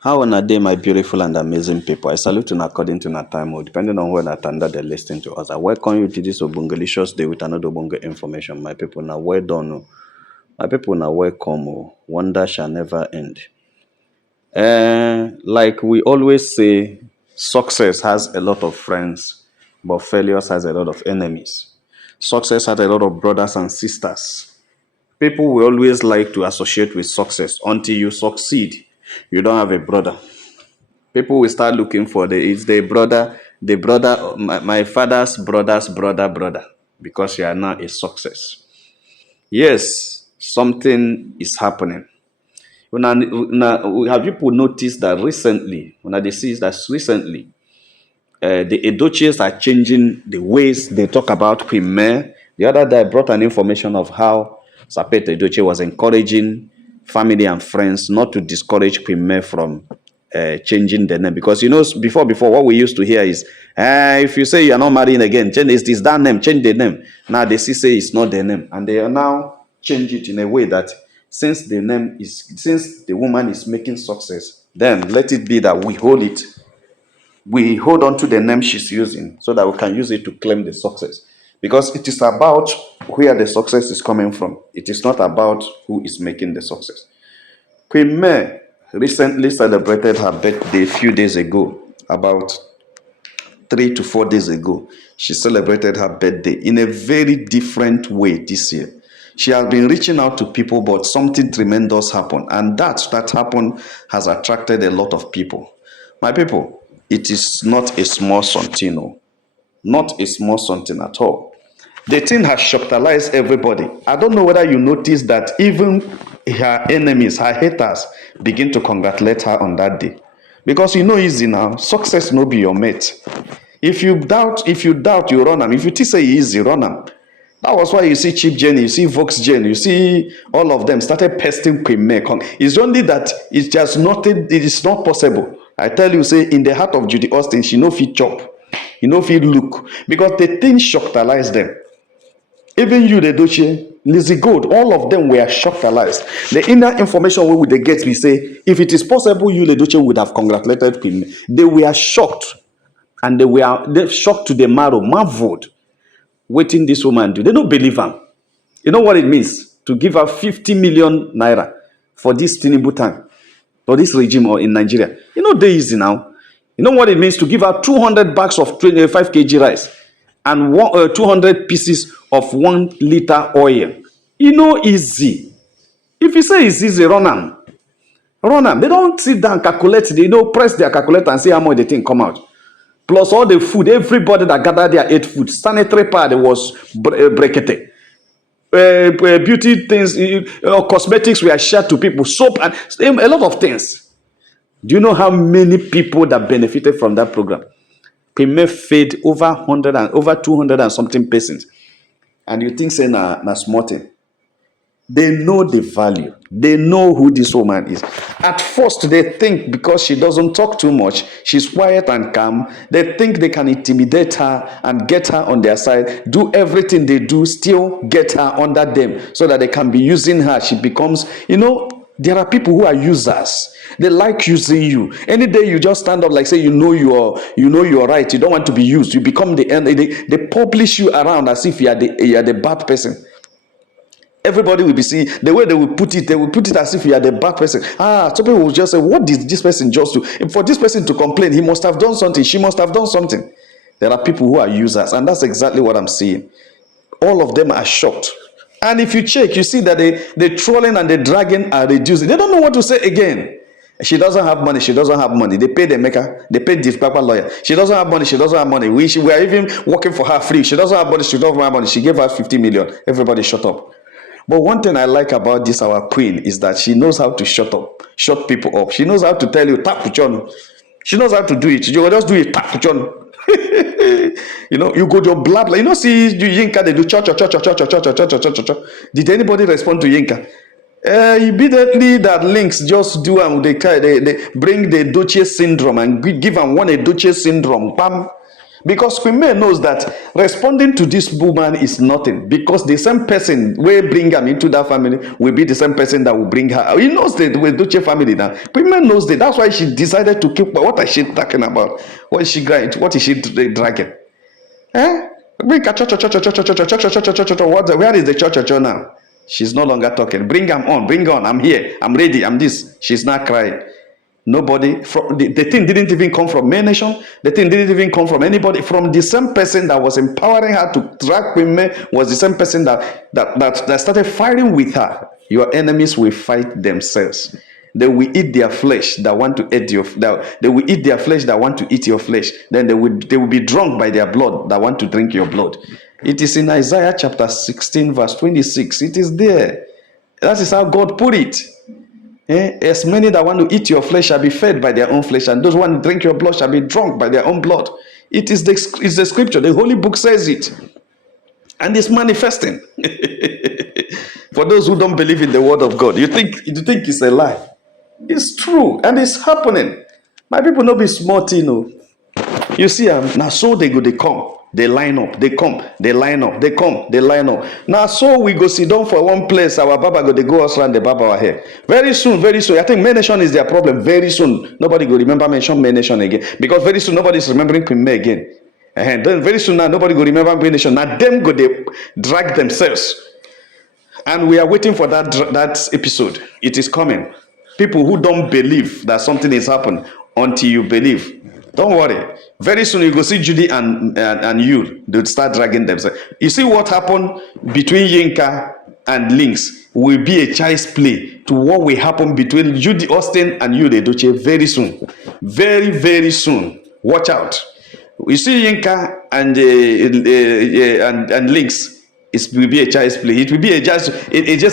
How on a day, my beautiful and amazing people? I salute you according to our time, or depending on when attended they're listening to us. I welcome you to this Obungalicious day with another Obunga information. My people, now well done. My people, now welcome. Wonder shall never end. Like we always say, success has a lot of friends, but failures has a lot of enemies. Success has a lot of brothers and sisters. People will always like to associate with success until you succeed. You don't have a brother. People will start looking for it's the brother, my father's brother's brother, because you are now a success. Yes, something is happening. Have people noticed that recently, when they see that recently, the Edochie'S are changing the ways they talk about Queen Mary. The other day, I brought an information of how Sapet Edochie was encouraging family and friends not to discourage Queen Mary from changing the name. Because, before what we used to hear is, if you say you are not marrying again, change this that name, change the name. Now they see say it's not the name. And they are now change it in a way that since the woman is making success, then let it be that we hold on to the name she's using so that we can use it to claim the success. Because it is about where the success is coming from. It is not about who is making the success. Queen May recently celebrated her birthday a few days ago, about 3 to 4 days ago. She celebrated her birthday in a very different way this year. She has been reaching out to people, but something tremendous happened. And that happened has attracted a lot of people. My people, it is not a small something, no. Not a small something at all. The thing has shocktalized everybody. I don't know whether you noticed that even her enemies, her haters, begin to congratulate her on that day. Because easy now, success no be your mate. If you doubt, you run them. If you say easy, run them. That was why you see Chief Jenny, you see Vox Jen, you see all of them started pesting Queen May. It's only that it's just nothing, it is not possible. I tell you, say, in the heart of Judy Austin, she no fit chop. You know fit look. Because the thing shocked them. Even you, the Edochie, Lizzie Gold, all of them were shocked. The inner information we would get, we say, if it is possible, you, the Edochie, would have congratulated Queen May. They were shocked. And they shocked to the marrow, marveled. Waiting this woman do. They don't believe her. You know what it means to give her 50 million naira for this Tinubu time, for this regime or in Nigeria. They easy now. You know what it means to give her 200 bags of 25 kg rice and 200 pieces of 1 liter oil. Easy. If you say it's easy, run them. Run them. They don't sit down, calculate. They press their calculator and see how much the thing come out. Plus all the food, everybody that gathered there ate food. Sanitary pad was brekete. Beauty things, cosmetics were shared to people. Soap and a lot of things. Do you know how many people that benefited from that program? Payment fed over 100 and over 200 and something persons. And you think say na small thing. They know the value. They know who this woman is. At first, they think because she doesn't talk too much, she's quiet and calm, they think they can intimidate her and get her on their side, do everything they do, still get her under them so that they can be using her. She becomes, there are people who are users. They like using you. Any day you just stand up like say you're right. You don't want to be used. You become the end. They publish you around as if you are the bad person. Everybody will be seeing the way they will put it as if you are the bad person. Some people will just say, what did this person just do? And for this person to complain, he must have done something, she must have done something. There are people who are users, and that's exactly what I'm seeing. All of them are shocked. And if you check, you see that the trolling and the dragging are reducing. They don't know what to say again. She doesn't have money. She doesn't have money. They pay the maker. They pay the paper lawyer. She doesn't have money. She doesn't have money. We are even working for her free. She doesn't have money. She doesn't have money. She gave her 50 million. Everybody shut up. But one thing I like about this, our queen, is that she knows how to shut people up. She knows how to tell you, tap puchon. She knows how to do it. You will just do it, tap puchon. You go to blah blah. See Yinka, they do cha. Did anybody respond to Yinka? Immediately that links just do and they bring the Edochie syndrome and give them one Edochie syndrome. Bam. Because Queen May knows that responding to this woman is nothing. Because the same person will bring him into that family will be the same person that will bring her. He knows the Edochie family now. Queen May knows that. That's why she decided to keep. What is she talking about? What is she dragging? Eh? Bring her church. Where is the church now? She's no longer talking. Bring him on. Bring on. I'm here. I'm ready. I'm this. She's not crying. Nobody from the thing didn't even come from May Nation. The thing didn't even come from anybody. From the same person that was empowering her to drag Queen May was the same person that started fighting with her. Your enemies will fight themselves. They will eat their flesh that want to eat your. They will eat their flesh that want to eat your flesh. Then they will be drunk by their blood that want to drink your blood. It is in Isaiah chapter 16 verse 26. It is there. That is how God put it. As many that want to eat your flesh shall be fed by their own flesh, and those who want to drink your blood shall be drunk by their own blood. It's the scripture. The Holy Book says it. And it's manifesting. For those who don't believe in the word of God, you think it's a lie. It's true, and it's happening. My people no be smart, you know. You see, now so they come. They line up, they come, they line up, they come, they line up. Now, so we go sit down for one place. Our Baba go, they go us around the Baba our hair. Very soon. I think May Nation is their problem. Very soon, nobody will remember mention May Nation again. Because very soon, nobody is remembering Queen May again. And then very soon now, nobody will remember May Nation. Now, them go, they drag themselves. And we are waiting for that episode. It is coming. People who don't believe that something is happening until you believe. Don't worry. Very soon you go see Judy and you. They'll start dragging themselves. You see what happened between Yinka and Lynx will be a child's play to what will happen between Judy Austin and you, the Edochie, very soon. Very, very soon. Watch out. You see Yinka and Lynx. It will be a child's play. It will be just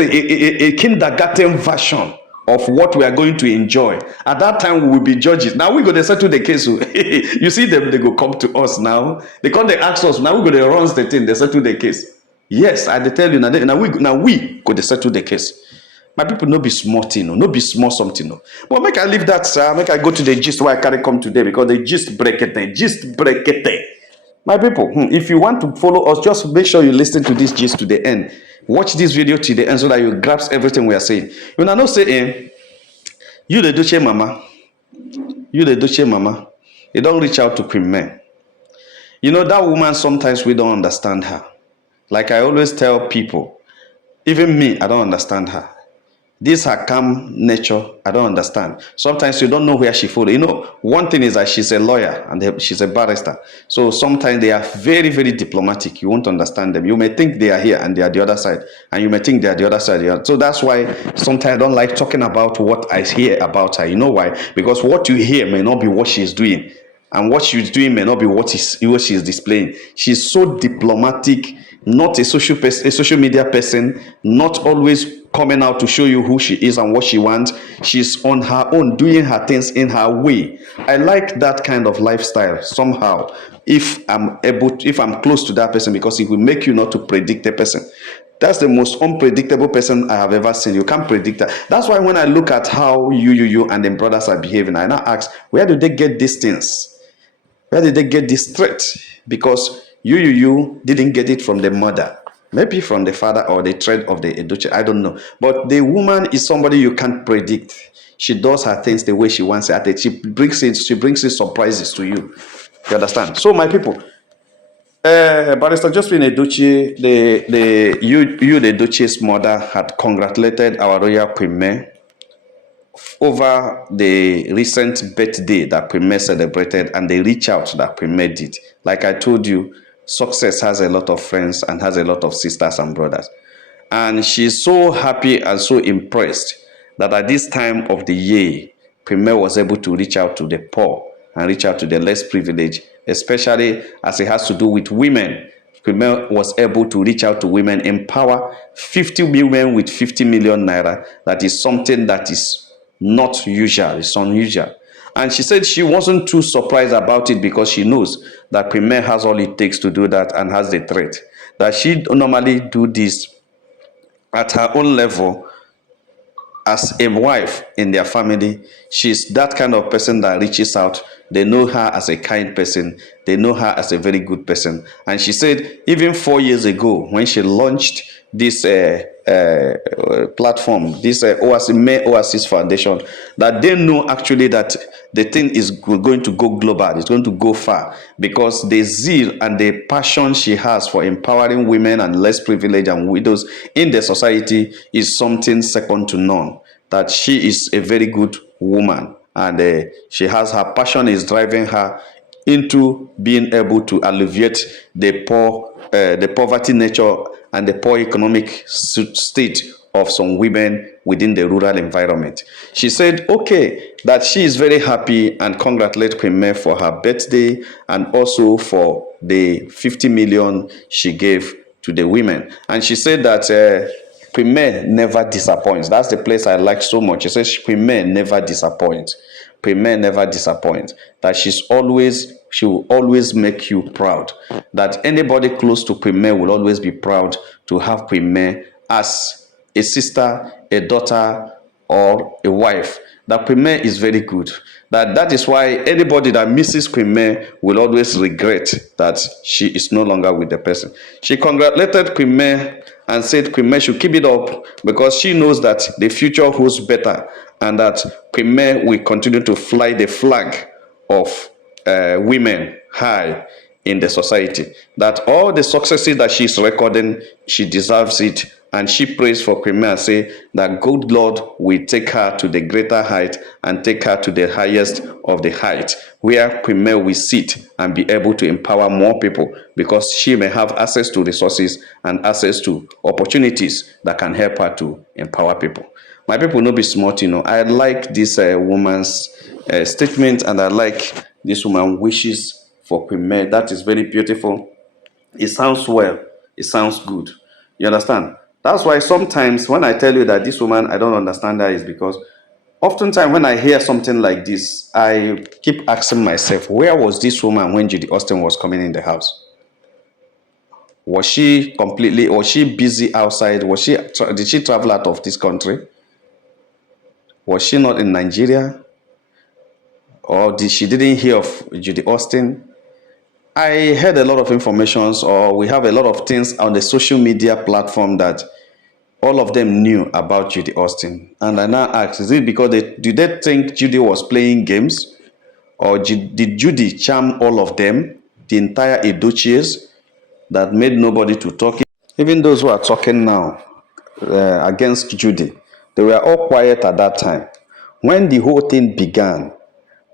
a kindergarten version of what we are going to enjoy. At that time, we will be judges. Now we're going to settle the case. You see them, they go come to us now. They come, they ask us, now we're going to run the thing, they settle the case. Yes, I tell you, now we go to settle the case. My people, no be smart, no be small something. No. But make I leave that, sir. Make I go to the gist where I carry come today, because the gist break it. My people, if you want to follow us, just make sure you listen to this gist to the end. Watch this video to the end so that you grasp everything we are saying. You know, not saying, you the Edochie mama, you don't reach out to Queen May. You know, that woman, sometimes we don't understand her. Like I always tell people, even me, I don't understand her. This her calm nature, I don't understand. Sometimes you don't know where she follows. You know, one thing is that she's a lawyer and she's a barrister. So sometimes they are very, very diplomatic. You won't understand them. You may think they are here and they are the other side. And you may think they are the other side. So that's why sometimes I don't like talking about what I hear about her. You know why? Because what you hear may not be what she's doing. And what she's doing may not be what she's displaying. She's so diplomatic, not a social media person, not always coming out to show you who she is and what she wants. She's on her own, doing her things in her way. I like that kind of lifestyle somehow. If I'm close to that person, because it will make you not to predict a person. That's the most unpredictable person I have ever seen. You can't predict that. That's why when I look at how you and them brothers are behaving, I now ask, where do they get these things? Where did they get this threat? Because you didn't get it from the mother. Maybe from the father or the thread of the Edochie. I don't know. But the woman is somebody you can't predict. She does her things the way she wants it. She brings in surprises to you. You understand? So my people, Barrister Josephine Edochie, the Edochie's mother had congratulated our royal Queen May over the recent birthday that Queen May celebrated and the reach out that Queen May did. Like I told you, success has a lot of friends and has a lot of sisters and brothers. And she's so happy and so impressed that at this time of the year, Queen May was able to reach out to the poor and reach out to the less privileged, especially as it has to do with women. Queen May was able to reach out to women, empower 50 women with 50 million naira. That is something that is not usual, it's unusual. And she said she wasn't too surprised about it because she knows that Queen May has all it takes to do that and has the threat. That she normally do this at her own level as a wife in their family. She's that kind of person that reaches out, They know her as a kind person. They know her as a very good person. And she said, even 4 years ago, when she launched this platform, this Oasis, May Oasis Foundation, that they know actually that the thing is going to go global, it's going to go far, because the zeal and the passion she has for empowering women and less privileged and widows in the society is something second to none. That she is a very good woman, and she has her passion is driving her into being able to alleviate the poor, the poverty nature and the poor economic state of some women within the rural environment. She said, okay, that she is very happy and congratulate Queen May for her birthday and also for the 50 million she gave to the women. And she said that Queen May never disappoints. That's the place I like so much. She says Queen May never disappoints. Queen May never disappoints. That she will always make you proud. That anybody close to Queen May will always be proud to have Queen May as a sister, a daughter, or a wife. That Queen May is very good. That is why anybody that misses Queen May will always regret that she is no longer with the person. She congratulated Queen May and said Queen May should keep it up because she knows that the future holds better and that Queen May will continue to fly the flag of women high in the society. That all the successes that she's recording, she deserves it. And she prays for Queen May and say that good Lord will take her to the greater height and take her to the highest of the height, where Queen May will sit and be able to empower more people because she may have access to resources and access to opportunities that can help her to empower people. My people, no be smart, I like this woman's statement, and I like this woman's wishes for Queen May. That is very beautiful. It sounds well. It sounds good. You understand? That's why sometimes when I tell you that this woman, I don't understand her, is because oftentimes when I hear something like this, I keep asking myself, where was this woman when Judy Austin was coming in the house? Was she busy outside? Did she travel out of this country? Was she not in Nigeria? Or she didn't hear of Judy Austin? I heard a lot of information, or we have a lot of things on the social media platform that all of them knew about Judy Austin. And I now ask, is it because did they think Judy was playing games? Or did Judy charm all of them, the entire Edochie'S, that made nobody to talk? Even those who are talking now against Judy, they were all quiet at that time. When the whole thing began,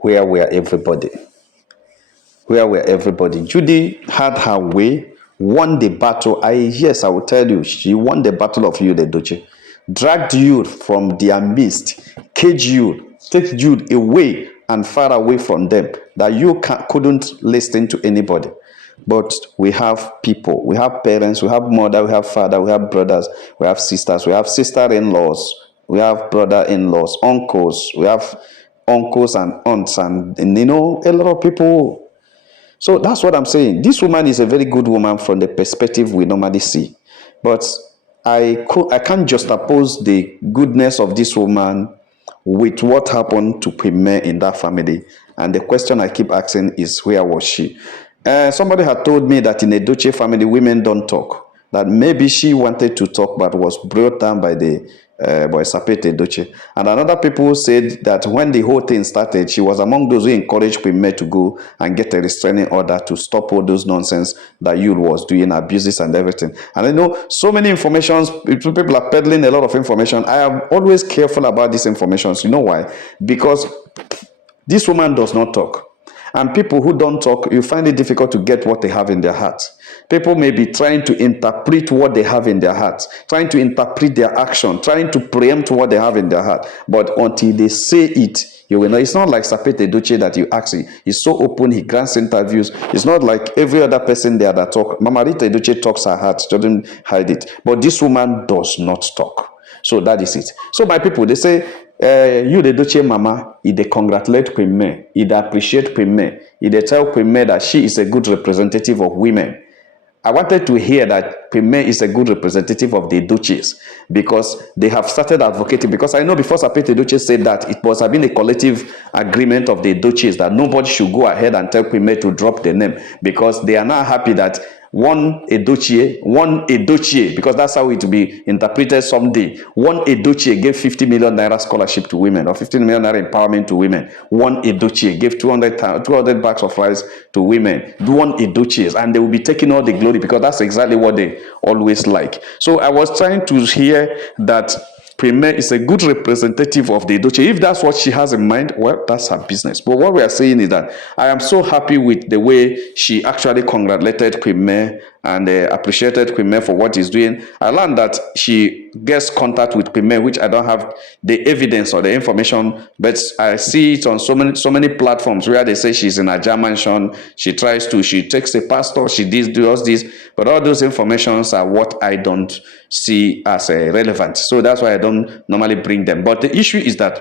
where were everybody? Where were everybody? Judy had her way, won the battle. Yes, I will tell you, she won the battle of Youth Edochie. Dragged youth from their midst, cage you, take youth away and far away from them, that you couldn't listen to anybody. But we have people, we have parents, we have mother, we have father, we have brothers, we have sisters, we have sister-in-laws, we have brother-in-laws, uncles, we have uncles and aunts, and a lot of people. So that's what I'm saying. This woman is a very good woman from the perspective we normally see. But I can't juxtapose the goodness of this woman with what happened to Queen May in that family. And the question I keep asking is, where was she? Somebody had told me that in a Edochie family, women don't talk. That maybe she wanted to talk but was brought down by the by Sapete Edochie. And another people said that when the whole thing started, she was among those who encouraged Queen May to go and get a restraining order to stop all those nonsense that Yul was doing, abuses and everything. And I know so many informations, people are peddling a lot of information. I am always careful about these informations. You know why? Because this woman does not talk. And people who don't talk, you find it difficult to get what they have in their hearts. People may be trying to interpret what they have in their hearts, trying to interpret their action, trying to preempt what they have in their heart. But until they say it, you will know. It's not like Sapete Edochie that you ask him. He's so open, he grants interviews. It's not like every other person there that talk. Mama Rita Edochie talks her heart, she doesn't hide it. But this woman does not talk. So that is it. So my people, they say, you the Edochie mama, they congratulate Queen May, they appreciate Queen May, they tell Queen May that she is a good representative of women. I wanted to hear that Premier is a good representative of the Edochie's because they have started advocating. Because I know before Sapete Edochie said that it must have been a collective agreement of the Edochie's that nobody should go ahead and tell Premier to drop the name because they are now happy that one Edochie, because that's how it will be interpreted someday. One Edochie gave 50 million naira scholarship to women or 15 million naira empowerment to women. One Edochie gave 200 bags of rice to women. One Edochie's, and they will be taking all the glory because that's exactly what they always like. So I was trying to hear that Premier is a good representative of the Edochie. If that's what she has in mind, well, that's her business. But what we are saying is that I am so happy with the way she actually congratulated Premier and appreciated Premier for what he's doing. I learned that she gets contact with Premier, which I don't have the evidence or the information, but I see it on so many platforms where they say she's in a German mansion. She takes a pastor, she does this, but all those informations are what I don't see as relevant. So that's why I don't normally bring them. But the issue is that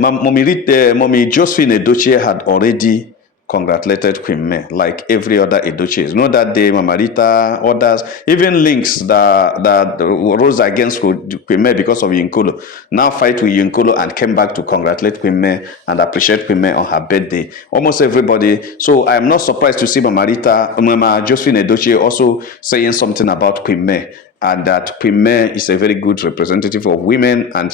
Mommy Josephine Edochie had already congratulated Queen May, like every other Edochie. You know that day, Mama Rita, others, even links that rose against Queen May because of Yinkolo, now fight with Yinkolo and came back to congratulate Queen May and appreciate Queen May on her birthday. Almost everybody. So I'm not surprised to see Mama Josephine Edochie also saying something about Queen May, and that Premier is a very good representative of women, and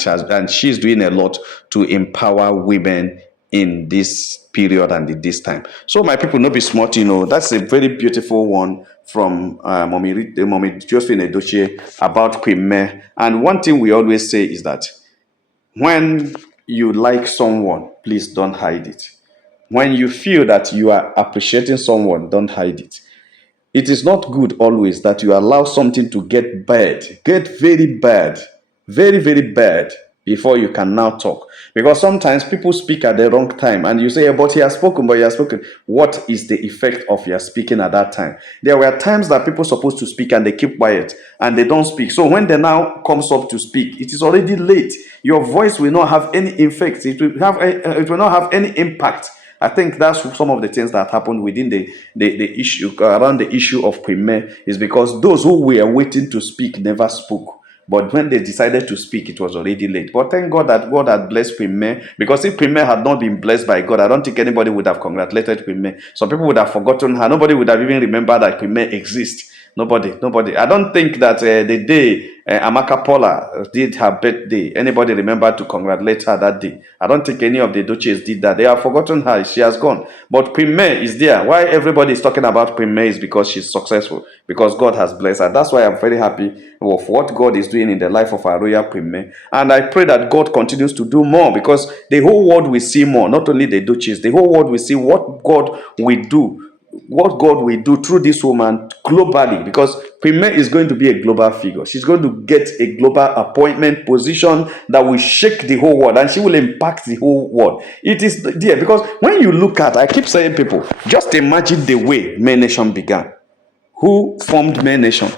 she's doing a lot to empower women in this period and in this time. So my people, not be smart, that's a very beautiful one from Mommy Josephine Edochie about Premier. And one thing we always say is that when you like someone, please don't hide it. When you feel that you are appreciating someone, don't hide it. It is not good always that you allow something to get very bad, very, very bad before you can now talk. Because sometimes people speak at the wrong time and you say, but he has spoken. What is the effect of your speaking at that time? There were times that people are supposed to speak and they keep quiet and they don't speak. So when they now comes up to speak, it is already late. Your voice will not have any effect. It will not have any impact. I think that's some of the things that happened within the issue, around the issue of Premier, is because those who were waiting to speak never spoke. But when they decided to speak, it was already late. But thank God that God had blessed Premier, because if Premier had not been blessed by God, I don't think anybody would have congratulated Premier. Some people would have forgotten her. Nobody would have even remembered that Premier exists. Nobody. I don't think that the day Amaka Paula did her birthday, anybody remembered to congratulate her that day. I don't think any of the Edochie's did that. They have forgotten her. She has gone. But Premier is there. Why everybody is talking about Premier is because she's successful, because God has blessed her. That's why I'm very happy with what God is doing in the life of our royal Premier. And I pray that God continues to do more, because the whole world will see more, not only the Edochie's. The whole world will see what God will do. What God will do through this woman globally, because Premier is going to be a global figure. She's going to get a global appointment position that will shake the whole world, and she will impact the whole world. It is there, because when you look at, I keep saying, people, just imagine the way May Nation began. Who formed May Nation?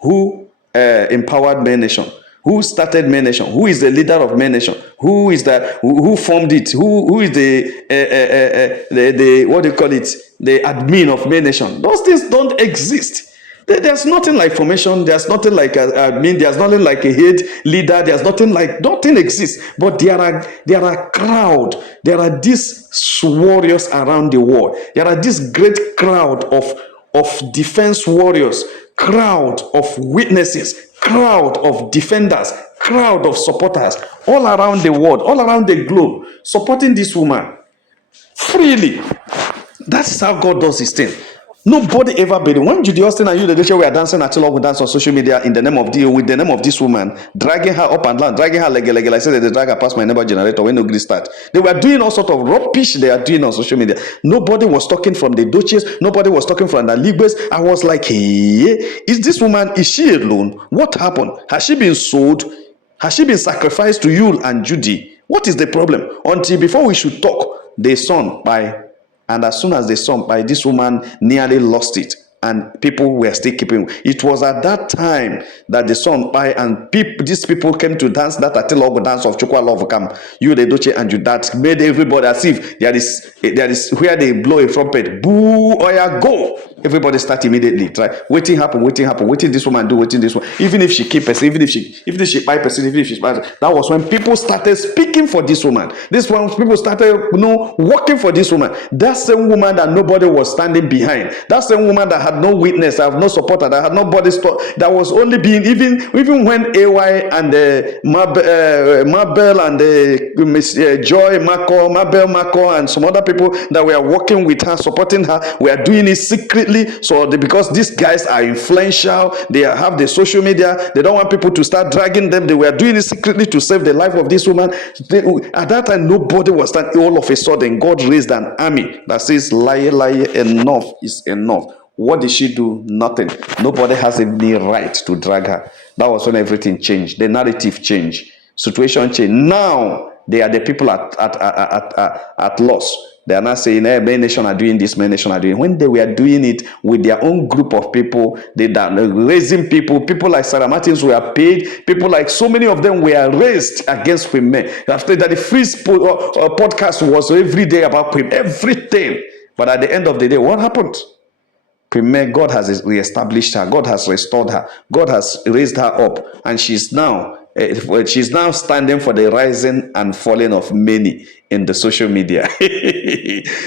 Who empowered May Nation? Who started May Nation? Who is the leader of May Nation? Who is that? Who formed it? Who is the what do you call it? The admin of May Nation? Those things don't exist. There's nothing like formation. There's nothing like admin. There's nothing like a head leader. There's nothing exists. But there are crowd. There are these warriors around the world. There are this great crowd of defense warriors, crowd of witnesses, crowd of defenders, crowd of supporters all around the world, all around the globe, supporting this woman freely. That's how God does his thing. Nobody ever believed. When Judy Austin and you, the Edochie, were dancing at all, dance on social media with the name of this woman, dragging her up and down, dragging her like I said, they drag her past my neighbor generator when no start. They were doing all sort of rubbish they are doing on social media. Nobody was talking from the Edochie's. Nobody was talking from the Ligbe's. I was like, hey, is this woman, is she alone? What happened? Has she been sold? Has she been sacrificed to you and Judy? What is the problem? Until before we should talk, the son by. And as soon as they saw by this woman nearly lost it, and people were still keeping. It was at that time that the song by and these people came to dance that Atilogo dance of Chukwa Love Come. You the Edochie and you that made everybody as if there is where they blow a trumpet. Boo, oya go. everybody start immediately try waiting happen, waiting this woman do, waiting this one. Even if she keep person, even if she buy person, even if she buy, that was when people started speaking for this woman. This one, people started, working for this woman. That same woman that nobody was standing behind. That same woman that had no witness, that had no supporter, that had nobody that was only being, even when AY and Mabel and Miss Joy Mabel Marco and some other people that were working with her, supporting her, were doing it secretly. So because these guys are influential, they have the social media, they don't want people to start dragging them. They were doing it secretly to save the life of this woman. At that time, nobody was standing. All of a sudden, God raised an army that says, lie, enough is enough. What did she do? Nothing. Nobody has any right to drag her. That was when everything changed. The narrative changed. Situation changed. Now they are the people at loss. They are not saying, hey, many nations are doing this, many nations are doing it. When they were doing it with their own group of people, they are raising people like Sarah Martins were paid, people like so many of them were raised against women. After that, the free podcast was every day about women, everything. But at the end of the day, what happened? God has reestablished her. God has restored her. God has raised her up, and she's now standing for the rising and falling of many in the social media.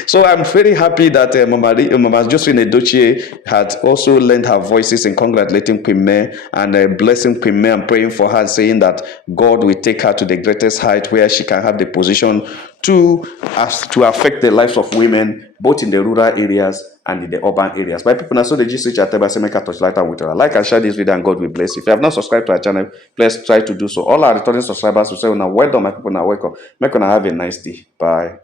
So I'm very happy that Mama Josephine Edochie had also lent her voices in congratulating Queen May and blessing Queen May and praying for her, saying that God will take her to the greatest height where she can have the position to affect the lives of women, both in the rural areas and in the urban areas. My people, now so the GC Chateba touch lighter with her. Like and share this video, and God will bless you. If you have not subscribed to our channel, please try to do so. All our returning subscribers will say, now well done, my people, now welcome. Make you have a nice day. Bye.